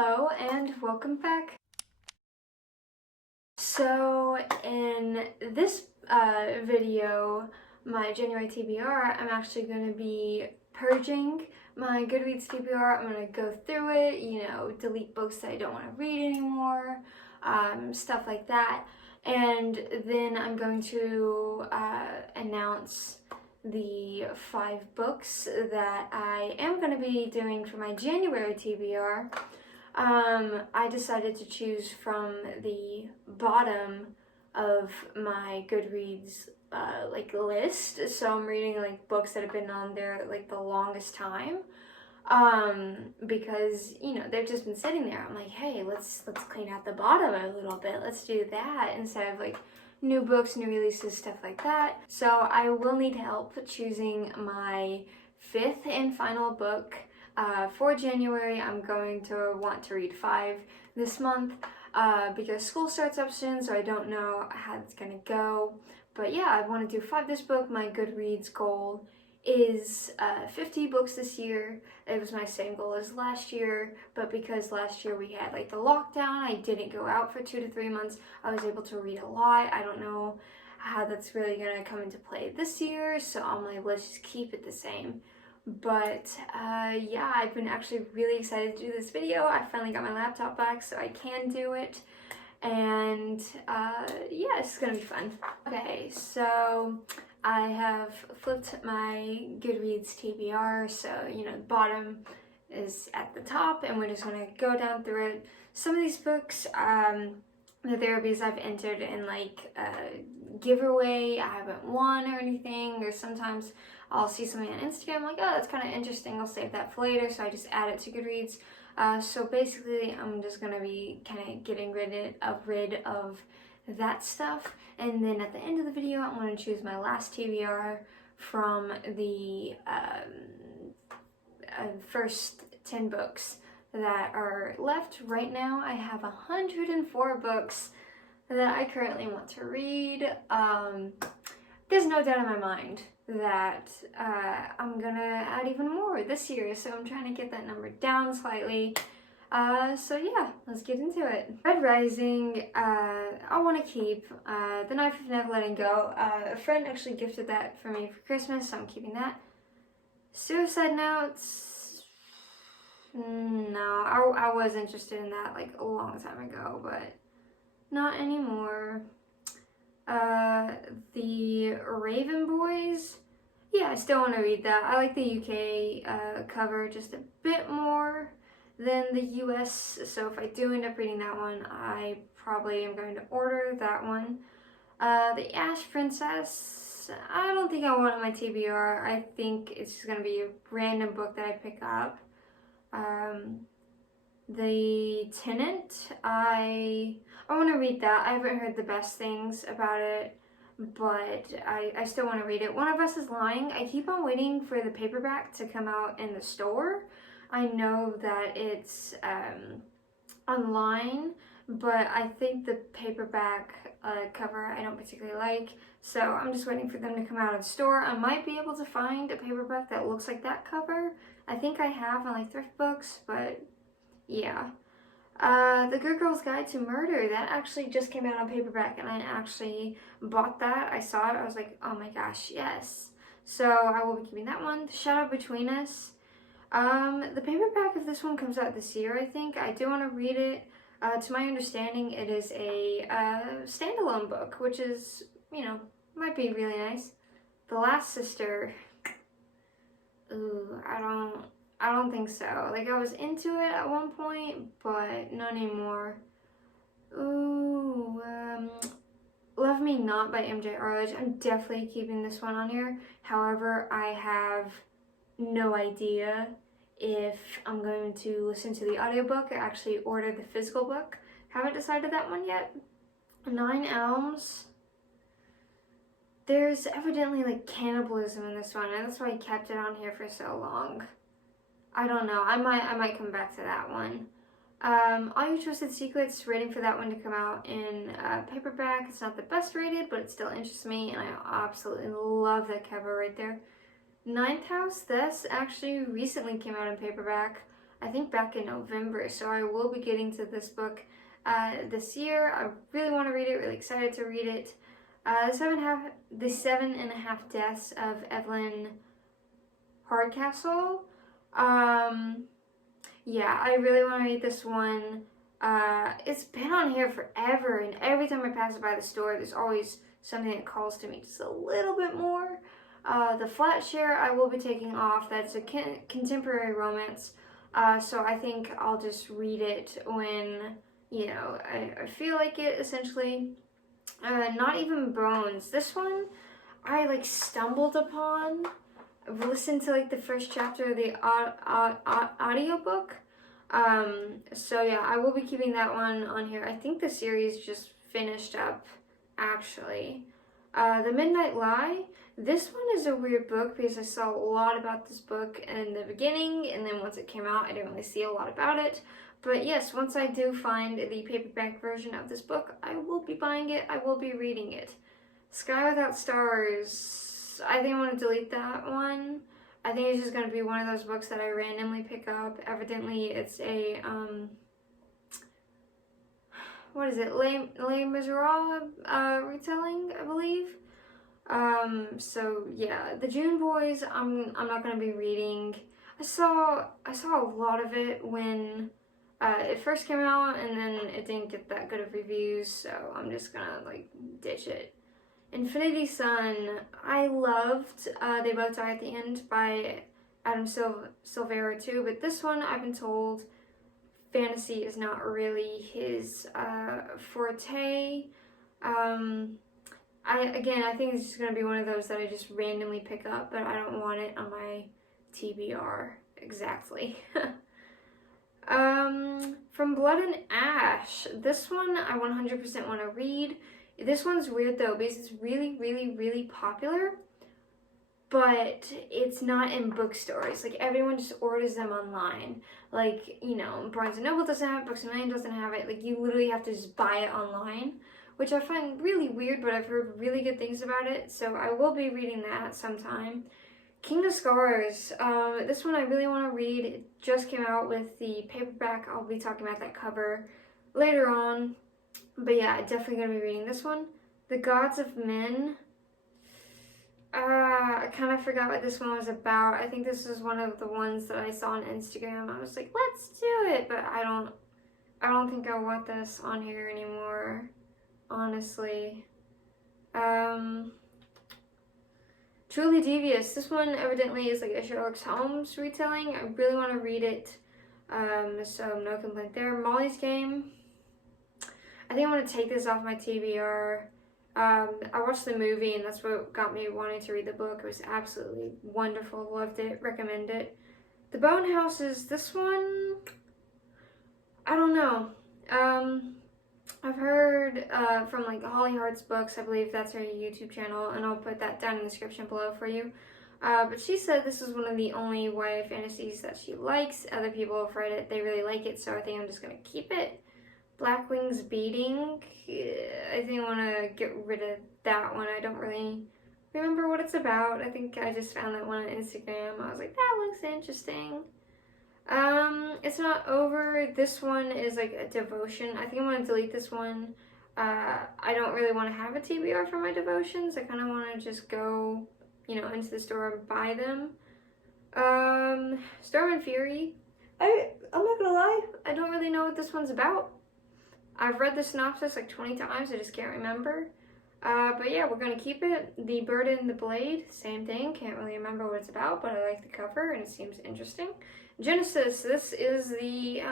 Hello and welcome back. So in this video, my January TBR, I'm actually going to be purging my Goodreads TBR. I'm going to go through it, delete books that I don't want to read anymore, stuff like that. And then I'm going to announce the 5 books that I am going to be doing for my January TBR. I decided to choose from the bottom of my Goodreads list, so I'm reading books that have been on there the longest time, because they've just been sitting there. I'm like, hey, let's clean out the bottom a little bit, let's do that instead of new books, new releases, stuff like that. So I will need help choosing my 5th and final book. For January, I'm going to want to read 5 this month because school starts up soon, so I don't know how it's going to go. But yeah, I want to do 5 this book. My Goodreads goal is 50 books this year. It was my same goal as last year, but because last year we had the lockdown, I didn't go out for 2 to 3 months. I was able to read a lot. I don't know how that's really going to come into play this year, so I'm like, let's just keep it the same. But yeah, I've been actually really excited to do this video. I finally got my laptop back so I can do it, and yeah, it's gonna be fun. Okay, so I have flipped my Goodreads TBR, so the bottom is at the top and we're just gonna go down through it. Some of these books, the therapies I've entered in a giveaway, I haven't won or anything, or sometimes I'll see something on Instagram like, oh, that's kind of interesting, I'll save that for later, so I just add it to Goodreads. So basically I'm just gonna be kind of getting rid of that stuff, and then at the end of the video I'm going to choose my last TBR from the first 10 books that are left. Right now I have 104 books that I currently want to read. There's no doubt in my mind that I'm gonna add even more this year, so I'm trying to get that number down slightly. So yeah, let's get into it. Red Rising, I want to keep. The Knife of Never Letting Go, a friend actually gifted that for me for Christmas, so I'm keeping that. Suicide Notes, no, I was interested in that a long time ago, but not anymore. The Raven Boys, yeah, I still want to read that. I like the UK cover just a bit more than the US, so if I do end up reading that one, I probably am going to order that one. The Ash Princess, I don't think I want it on my TBR. I think it's just going to be a random book that I pick up. The Tenant, I want to read that. I haven't heard the best things about it, but I still want to read it. One of Us is Lying, I keep on waiting for the paperback to come out in the store. I know that it's online, but I think the paperback cover I don't particularly like, so I'm just waiting for them to come out in store. I might be able to find a paperback that looks like that cover. I think I have on thrift books, but yeah. The Good Girl's Guide to Murder, that actually just came out on paperback, and I actually bought that. I saw it, I was like, oh my gosh, yes. So I will be keeping that one. The Shadow Between Us, the paperback of this one comes out this year, I think. I do want to read it. To my understanding, it is a standalone book, which is, might be really nice. The Last Sister, ooh, I don't think so. I was into it at one point, but not anymore. Ooh, Love Me Not by MJ Arledge. I'm definitely keeping this one on here. However, I have no idea if I'm going to listen to the audiobook or actually order the physical book. Haven't decided that one yet. 9 Elms. There's evidently cannibalism in this one, and that's why I kept it on here for so long. I don't know. I might come back to that one. All Your Twisted Secrets, waiting for that one to come out in paperback. It's not the best rated, but it still interests me, and I absolutely love that cover right there. Ninth House, this actually recently came out in paperback. I think back in November, so I will be getting to this book this year. I really want to read it, really excited to read it. The Seven and a Half Deaths of Evelyn Hardcastle. Yeah, I really want to read this one. It's been on here forever, and every time I pass it by the store, there's always something that calls to me just a little bit more. The Flat Share I will be taking off. That's a contemporary romance, so I think I'll just read it when, I feel like it, essentially. Not Even Bones. This one I stumbled upon. I've listened to the first chapter of the audiobook. So yeah, I will be keeping that one on here. I think the series just finished up, actually. The Midnight Lie. This one is a weird book because I saw a lot about this book in the beginning, and then once it came out, I didn't really see a lot about it. But yes, once I do find the paperback version of this book, I will be buying it. I will be reading it. Sky Without Stars. I think I want to delete that one. I think it's just going to be one of those books that I randomly pick up. Evidently, it's a, what is it? Les Miserables retelling, I believe. So yeah, The June Boys, I'm not going to be reading. I saw a lot of it when it first came out, and then it didn't get that good of reviews, so I'm just gonna ditch it. Infinity Sun, I loved They Both Die at the End by Adam Silvera too, but this one I've been told fantasy is not really his forte. I think it's just gonna be one of those that I just randomly pick up, but I don't want it on my TBR exactly. From Blood and Ash, this one I 100% want to read. This one's weird though because it's really, really, really popular, but it's not in bookstores. Everyone just orders them online. Barnes & Noble doesn't have it, Books A Million doesn't have it. You literally have to just buy it online, which I find really weird, but I've heard really good things about it, so I will be reading that sometime. King of Scars. This one I really want to read. It just came out with the paperback. I'll be talking about that cover later on. But yeah, definitely going to be reading this one. The Gods of Men. I kind of forgot what this one was about. I think this was one of the ones that I saw on Instagram. I was like, let's do it. But I don't think I want this on here anymore, honestly. Truly Devious. This one evidently is a Sherlock Holmes retelling. I really want to read it, so no complaint there. Molly's Game. I think I want to take this off my TBR. I watched the movie, and that's what got me wanting to read the book. It was absolutely wonderful. Loved it. Recommend it. The Bone Houses. This one, I don't know. I've heard from Holly Hart's Books, I believe that's her YouTube channel, and I'll put that down in the description below for you. But she said this is one of the only YA fantasies that she likes. Other people have read it, they really like it, so I think I'm just going to keep it. Black Wings Beating, I think I want to get rid of that one. I don't really remember what it's about. I think I just found that one on Instagram. I was like, that looks interesting. It's Not Over. This one is a devotion. I think I'm going to delete this one. I don't really want to have a TBR for my devotions. I kind of want to just go, into the store and buy them. Storm and Fury. I'm not going to lie. I don't really know what this one's about. I've read the synopsis 20 times. I just can't remember. But yeah, we're going to keep it. The Bird and the Blade. Same thing. Can't really remember what it's about, but I like the cover and it seems interesting. Genesis, this is the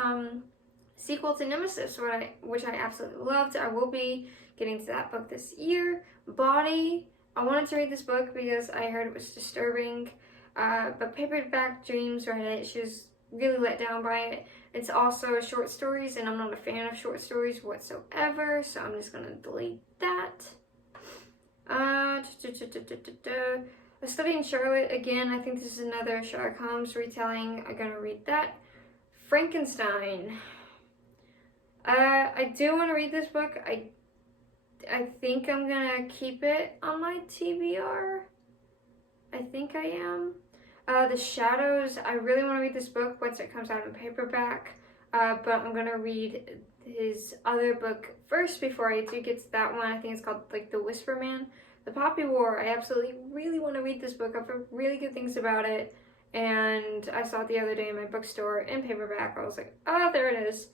sequel to Nemesis, which I absolutely loved. I will be getting to that book this year. Body, I wanted to read this book because I heard it was disturbing, but Paperback Dreams read it. She was really let down by it. It's also short stories, and I'm not a fan of short stories whatsoever, so I'm just going to delete that. A Study in Charlotte, again, I think this is another Sherlock Holmes retelling. I'm going to read that. Frankenstein. I do want to read this book. I think I'm going to keep it on my TBR. I think I am. The Shadows, I really want to read this book once it comes out in paperback, but I'm going to read his other book first before I do get to that one. I think it's called like The Whisper Man. The Poppy War, I absolutely really want to read this book. I've heard really good things about it, and I saw it the other day in my bookstore in paperback. I was like, oh, there it is.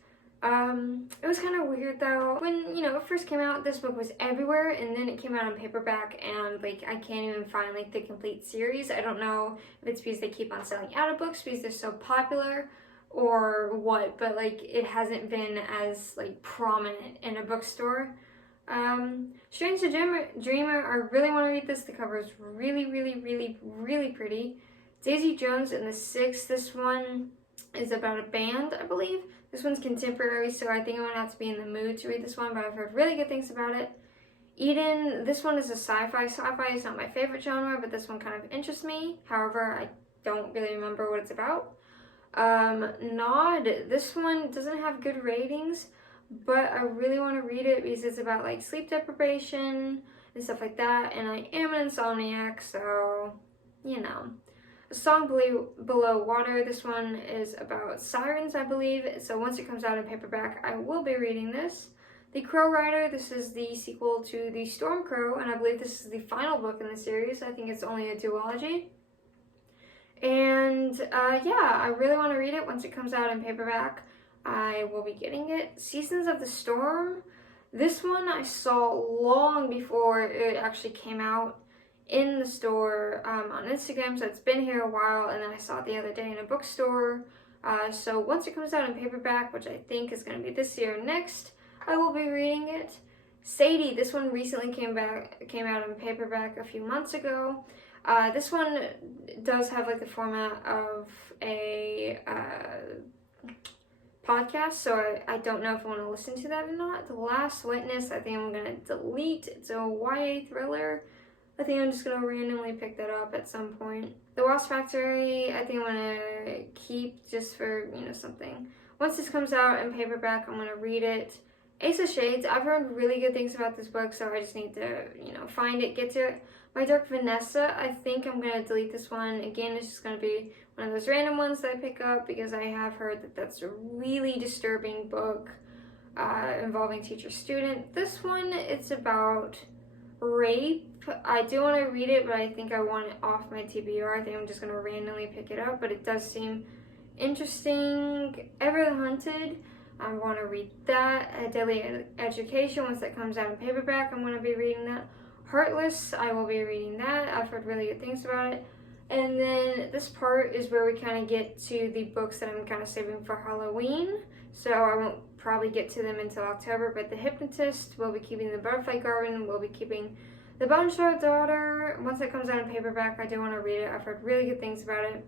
It was kind of weird though. When, you know, it first came out, this book was everywhere, and then it came out in paperback, and like I can't even find like the complete series. I don't know if it's because they keep on selling out of books because they're so popular or what, but like it hasn't been as like prominent in a bookstore. Strange the Dreamer, I really want to read this. The cover is really, really, really, really pretty. Daisy Jones and the Six, this one is about a band, I believe. This one's contemporary, so I think I'm going to have to be in the mood to read this one, but I've heard really good things about it. Eden, this one is a sci-fi. Sci-fi is not my favorite genre, but this one kind of interests me. However, I don't really remember what it's about. Nod, this one doesn't have good ratings, but I really want to read it because it's about like sleep deprivation and stuff like that, and I am an insomniac, so, you know. A Song Below Water, this one is about sirens, I believe, so once it comes out in paperback, I will be reading this. The Crow Rider, this is the sequel to The Storm Crow, and I believe this is the final book in the series. I think it's only a duology. And yeah, I really want to read it once it comes out in paperback. I will be getting it. Seasons of the Storm, this one I saw long before it actually came out in the store on Instagram, so it's been here a while, and then I saw it the other day in a bookstore. So once it comes out in paperback, which I think is going to be this year or next, I will be reading it. Sadie, this one recently came out in paperback a few months ago. This one does have like the format of a podcast, so I don't know if I want to listen to that or not. The Last Witness, I think I'm going to delete. It's a YA thriller. I think I'm just going to randomly pick that up at some point. The Wasp Factory, I think I'm going to keep just for, you know, something. Once this comes out in paperback, I'm going to read it. Ace of Shades, I've heard really good things about this book, so I just need to, you know, find it, get to it. My Dark Vanessa, I think I'm going to delete this one. Again, it's just going to be one of those random ones that I pick up because I have heard that that's a really disturbing book involving teacher-student. This one, it's about rape. I do want to read it, but I think I want it off my TBR. I think I'm just going to randomly pick it up, but it does seem interesting. Ever the Hunted, I want to read that. Daily Education, once that comes out in paperback, I'm going to be reading that. Heartless, I will be reading that. I've heard really good things about it. And then this part is where we kind of get to the books that I'm kind of saving for Halloween. So I won't probably get to them until October, but The Hypnotist, we'll be keeping The Butterfly Garden, we'll be keeping The Bombshell Daughter. Once it comes out in paperback, I do want to read it. I've heard really good things about it.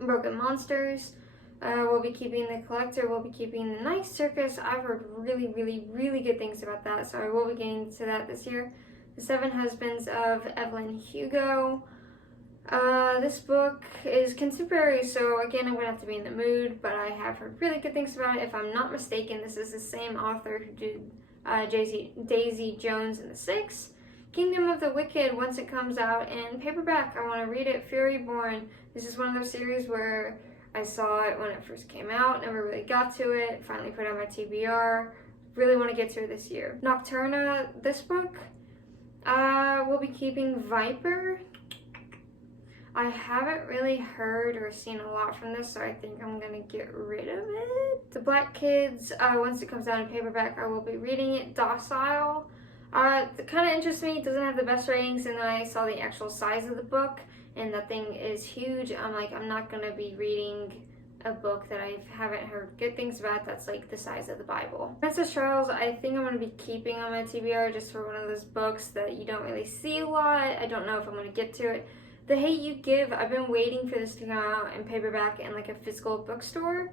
Broken Monsters, we'll be keeping The Collector, we'll be keeping The Night Circus. I've heard really, really, really good things about that, so I will be getting to that this year. The Seven Husbands of Evelyn Hugo. This book is contemporary, so again, I'm going to have to be in the mood, but I have heard really good things about it. If I'm not mistaken, this is the same author who did Daisy Jones and the Six. Kingdom of the Wicked, once it comes out in paperback, I want to read it. Fury Born, this is one of those series where I saw it when it first came out, never really got to it, finally put it on my TBR, really want to get to it this year. Nocturna, this book, we'll be keeping Viper. I haven't really heard or seen a lot from this, so I think I'm going to get rid of it. The Black Kids, once it comes out in paperback, I will be reading it. Docile, it kind of interests me. It doesn't have the best ratings, and then I saw the actual size of the book, and that thing is huge. I'm like, I'm not going to be reading a book that I haven't heard good things about that's like the size of the Bible. Princess Charles, I think I'm going to be keeping on my TBR just for one of those books that you don't really see a lot. I don't know if I'm going to get to it. The Hate You Give, I've been waiting for this to come out in paperback in like a physical bookstore,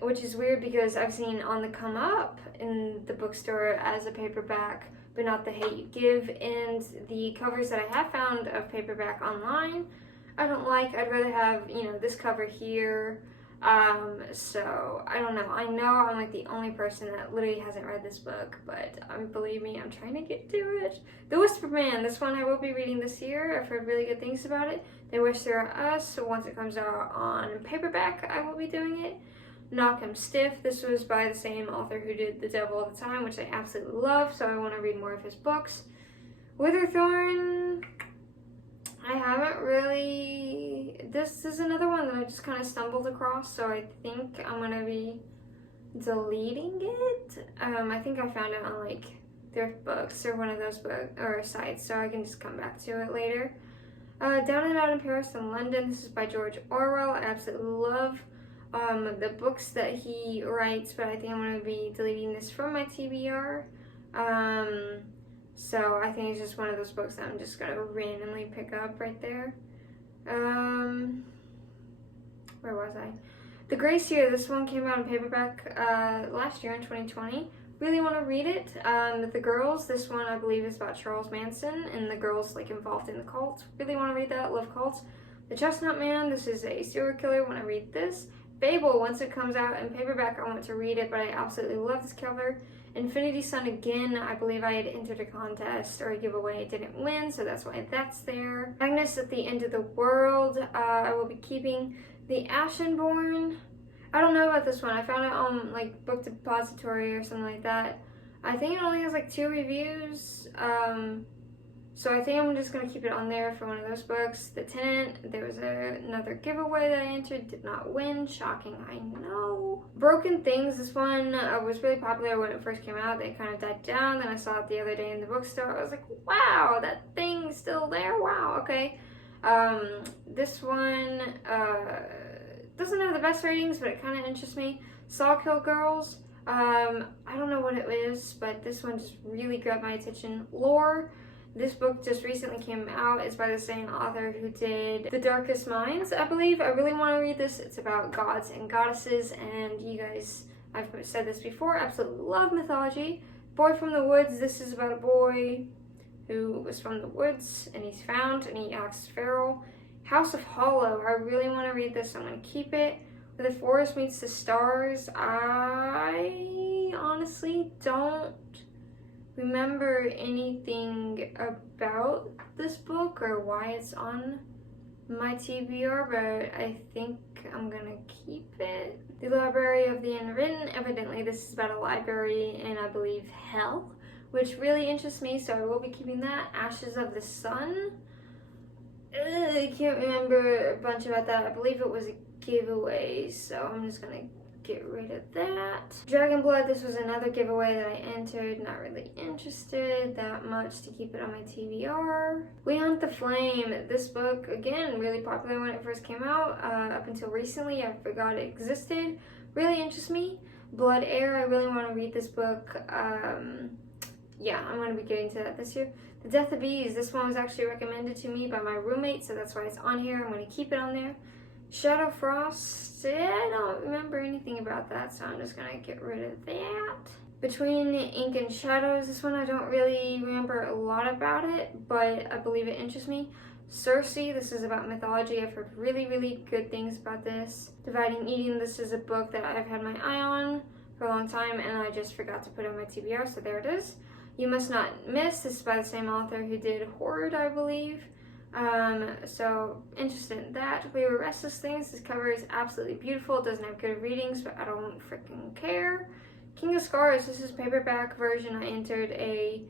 which is weird because I've seen On the Come Up in the bookstore as a paperback, but not The Hate You Give, and the covers that I have found of paperback online, I don't like. I'd rather have, you know, this cover here, So I don't know. I know I'm like the only person that literally hasn't read this book, but believe me, I'm trying to get to it. The Whisper Man, this one I will be reading this year. I've heard really good things about it. They Wish There Are Us, so once it comes out on paperback, I will be doing it. Knock 'Em Stiff, this was by the same author who did The Devil All the Time, which I absolutely love, so I want to read more of his books. Witherthorn, I haven't really, this is another one that I just kind of stumbled across, so I think I'm going to be deleting it. I think I found it on like Thrift Books or one of those book or sites, so I can just come back to it later. Down and Out in Paris and London, this is by George Orwell. I absolutely love the books that he writes, but I think I'm going to be deleting this from my TBR. So I think it's just one of those books that I'm just going to randomly pick up right there. Where was I? The Gray Seer, this one came out in paperback last year in 2020. Really want to read it. The Girls, this one I believe is about Charles Manson and the girls like involved in the cult. Really want to read that. Love cults. The Chestnut Man, this is a serial killer. Want to read this. Fable, once it comes out in paperback, I want to read it, but I absolutely love this cover. Infinity Sun again, I believe I had entered a contest or a giveaway, I didn't win, so that's why that's there. Agnes at the End of the World, I will be keeping. The Ashenborn, I don't know about this one, I found it on like Book Depository or something like that. I think it only has like 2 reviews, so I think I'm just going to keep it on there for one of those books. The Tenant, there was another giveaway that I entered, did not win. Shocking, I know. Broken Things, this one was really popular when it first came out. They kind of died down. Then I saw it the other day in the bookstore. I was like, wow, that thing's still there? Wow, okay. This one doesn't have the best ratings, but it kind of interests me. Sawkill Girls, I don't know what it is, but this one just really grabbed my attention. Lore. This book just recently came out. It's by the same author who did The Darkest Minds, I believe. I really want to read this. It's about gods and goddesses, and you guys, I've said this before, absolutely love mythology. Boy from the Woods, this is about a boy who was from the woods, and he's found, and he acts feral. House of Hollow, I really want to read this. I'm going to keep it. Where the Forest Meets the Stars, I honestly don't remember anything about this book or why it's on my TBR, but I think I'm gonna keep it. The Library of the Unwritten, evidently this is about a library in, I believe, hell, which really interests me, so I will be keeping that. Ashes of the Sun, I can't remember a bunch about that. I believe it was a giveaway, so I'm just gonna get rid of that. Dragon Blood, this was another giveaway that I entered. Not really interested that much to keep it on my TBR. We Hunt the Flame, this book, again, really popular when it first came out. Up until recently, I forgot it existed. Really interests me. Blood Air, I really want to read this book. Yeah, I'm going to be getting to that this year. The Death of Bees, this one was actually recommended to me by my roommate, so that's why it's on here. I'm going to keep it on there. Shadow Frost, I don't remember anything about that, so I'm just gonna get rid of that. Between Ink and Shadows, this one I don't really remember a lot about it, but I believe it interests me. Circe, this is about mythology. I've heard really, really good things about this. Dividing Eden, this is a book that I've had my eye on for a long time, and I just forgot to put on my TBR, so there it is. You Must Not Miss, this is by the same author who did Horde, I believe. So interested in that. We Were Restless Things, this cover is absolutely beautiful. It doesn't have good readings, but I don't freaking care. King of Scars, this is paperback version. I entered a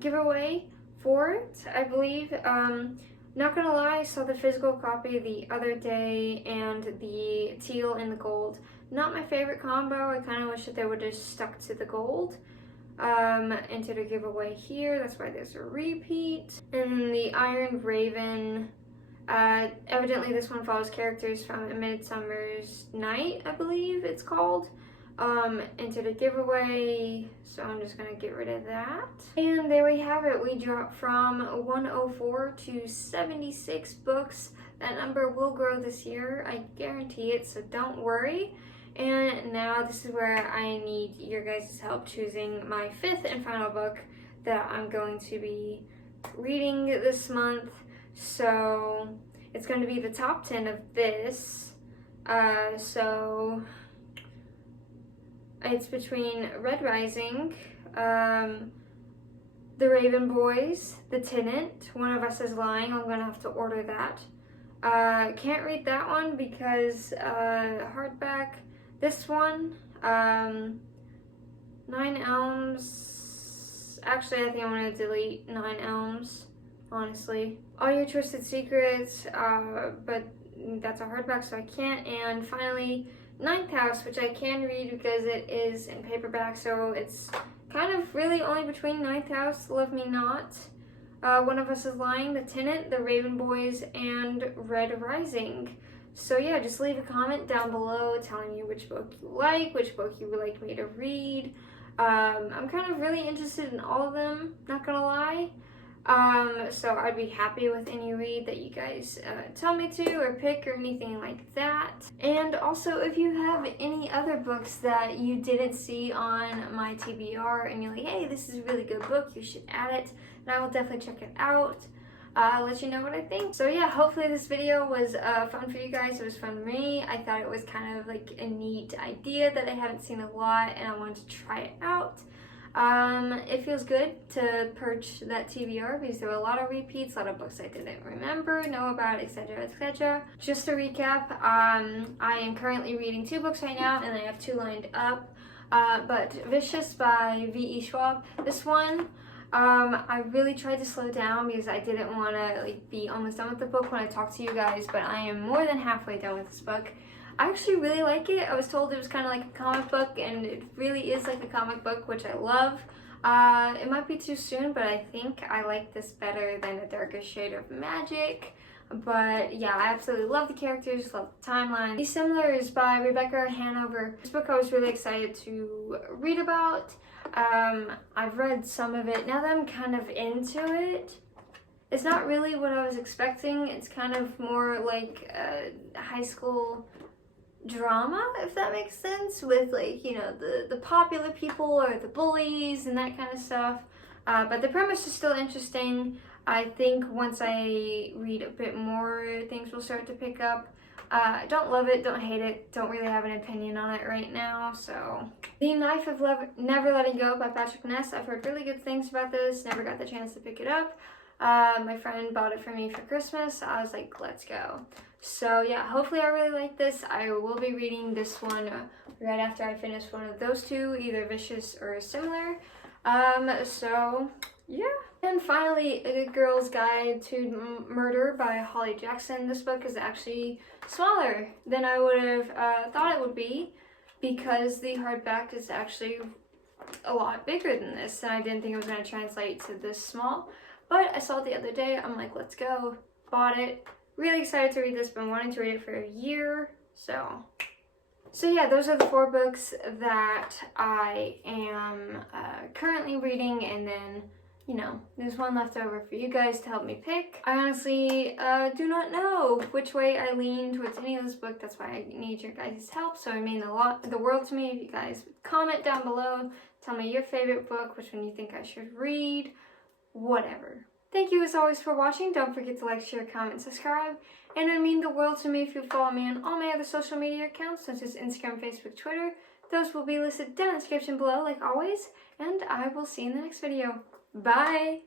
giveaway for it, I believe. Not gonna lie, I saw the physical copy the other day and the teal and the gold. Not my favorite combo. I kind of wish that they would have stuck to the gold. Entered a giveaway here, that's why there's a repeat. And the Iron Raven, evidently this one follows characters from A Midsummer's Night, I believe it's called. Entered a giveaway, so I'm just gonna get rid of that. And there we have it. We dropped from 104 to 76 books. That number will grow this year, I guarantee it, so don't worry. And now this is where I need your guys' help choosing my 5th and final book that I'm going to be reading this month. So it's going to be the top 10 of this. So it's between Red Rising, The Raven Boys, The Tenant, One of Us is Lying. I'm gonna have to order that. Can't read that one because hardback. This one, 9 Elms. Actually, I think I'm gonna delete 9 Elms, honestly. All Your Twisted Secrets, but that's a hardback, so I can't. And finally, Ninth House, which I can read because it is in paperback, so it's kind of really only between Ninth House, Love Me Not, One of Us is Lying, The Tenant, The Raven Boys, and Red Rising. So yeah, just leave a comment down below telling me which book you like, which book you would like me to read. I'm kind of really interested in all of them, not gonna lie. So I'd be happy with any read that you guys tell me to or pick or anything like that. And also, if you have any other books that you didn't see on my TBR and you're like, hey, this is a really good book, you should add it, and I will definitely check it out. I'll let you know what I think. So yeah, hopefully this video was fun for you guys. It was fun for me. I thought it was kind of like a neat idea that I haven't seen a lot and I wanted to try it out. It feels good to purge that TBR because there were a lot of repeats, a lot of books I didn't remember, know about, etc., etc. Just to recap, I am currently reading 2 books right now, and I have 2 lined up. But Vicious by V.E. Schwab. This one, I really tried to slow down because I didn't want to like be almost done with the book when I talked to you guys, but I am more than halfway done with this book. I actually really like it. I was told it was kind of like a comic book, and it really is like a comic book, which I love. It might be too soon, but I think I like this better than A Darker Shade of Magic. But yeah, I absolutely love the characters, love the timeline. The Similar is by Rebecca Hanover. This book I was really excited to read about. I've read some of it. Now that I'm kind of into it, it's not really what I was expecting. It's kind of more like a high school drama, if that makes sense, with like, you know, the popular people or the bullies and that kind of stuff. But the premise is still interesting. I think once I read a bit more, things will start to pick up. Don't love it, don't hate it, don't really have an opinion on it right now, so. The Knife of Never Letting Go by Patrick Ness. I've heard really good things about this, never got the chance to pick it up. My friend bought it for me for Christmas. I was like, let's go. So yeah, hopefully I really like this. I will be reading this one right after I finish one of those 2, either Vicious or Similar. So yeah. And finally, A Good Girl's Guide to Murder by Holly Jackson. This book is actually smaller than I would have thought it would be, because the hardback is actually a lot bigger than this, and I didn't think it was going to translate to this small. But I saw it the other day. I'm like, let's go. Bought it. Really excited to read this. Been wanting to read it for a year. So yeah, those are the 4 books that I am currently reading, and then, you know, there's one left over for you guys to help me pick. I honestly do not know which way I lean towards any of this book. That's why I need your guys' help. So it means the world to me if you guys comment down below. Tell me your favorite book, which one you think I should read, whatever. Thank you as always for watching. Don't forget to like, share, comment, subscribe. And it would mean the world to me if you follow me on all my other social media accounts, such as Instagram, Facebook, Twitter. Those will be listed down in the description below, like always. And I will see you in the next video. Bye!